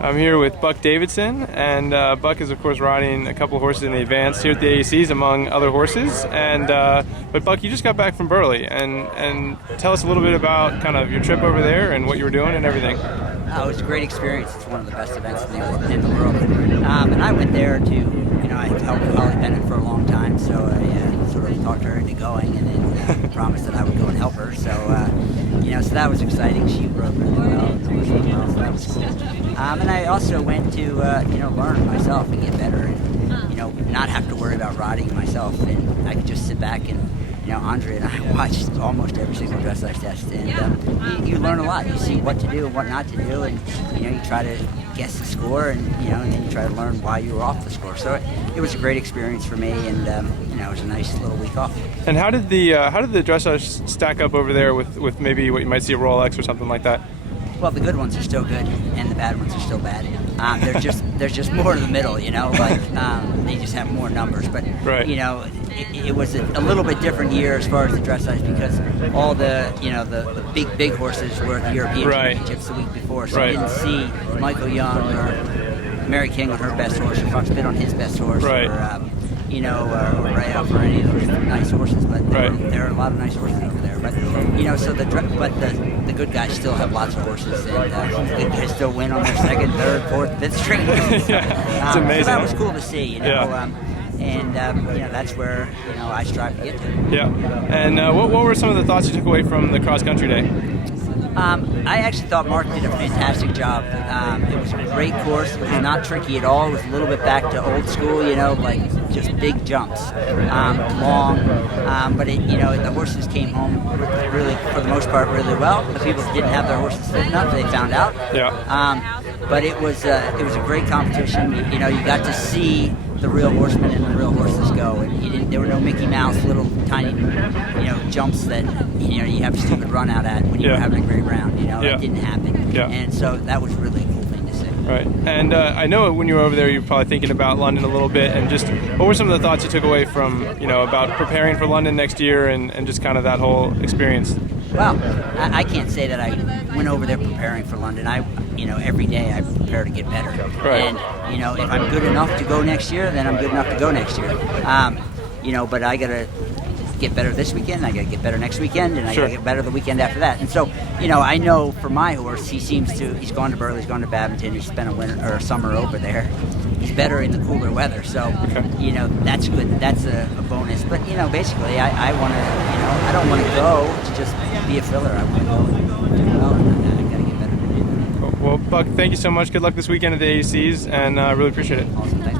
I'm here with Buck Davidson, and Buck is of course riding a couple horses in the advanced here at the AECs among other horses. And but Buck, you just got back from Burghley, and tell us a little bit about kind of your trip over there and what you were doing and everything. Oh, it was a great experience. It's one of the best events in the world. And I went there to, I had helped Holly Bennett for a long time, so I sort of talked her into going, and then promised that I would go and help her. So, so that was exciting. She rode really well, and the horse rode well, so that was cool. And I also went to, learn myself and get better, and not have to worry about riding myself, and I could just sit back and. Andre and I watched almost every single dressage test, and you learn a lot. You see what to do and what not to do, and you try to guess the score, and then you try to learn why you were off the score. So it was a great experience for me, and it was a nice little week off. And how did the dressage stack up over there with maybe what you might see at Rolex or something like that? Well, the good ones are still good, and the bad ones are still bad. There's just more in the middle, they just have more numbers. But right. It was a little bit different year as far as the dressage, because all the the big horses were at the European right. Championships the week before, so right. I didn't see Michael Young or Mary King on her best horse, or Fox Pitt on his best horse, right. or Ray Up or any of those nice horses. But right. there are a lot of nice horses over there. But so the good guys still have lots of horses, and the good guys still win on their second, third, fourth, fifth string. Yeah, it's amazing. So that was cool to see. Yeah. And that's where I strive to get to. Yeah. And what were some of the thoughts you took away from the cross country day? I actually thought Mark did a fantastic job. It was a great course. It was not tricky at all. It was a little bit back to old school, like just big jumps, long. But the horses came home really, for the most part, really well. The people that didn't have their horses fit enough, they found out. Yeah. But it was a great competition. You got to see the real horsemen and the real horses go, and there were no Mickey Mouse little tiny jumps that you have a stupid run out at when you were having a great round. That didn't happen. Yeah. And so that was really a cool thing to see. Right. And I know when you were over there, you were probably thinking about London a little bit, and just what were some of the thoughts you took away from about preparing for London next year, and just kind of that whole experience? Well, I can't say that I went over there preparing for London. Every day I prepare to get better. Right. And if I'm good enough to go next year, then I'm good enough to go next year. But I gotta get better this weekend. I gotta get better next weekend, and I gotta get better the weekend after that. And so, I know for my horse, he's gone to Burghley, he's gone to Badminton, he spent a winter or a summer over there. He's better in the cooler weather, so that's good. That's a bonus. But basically, I want to. I don't want to go to just be a filler. I want to go and do well, and I got to get better. Well, Buck, thank you so much. Good luck this weekend at the AECs, and I really appreciate it. Awesome. Thanks.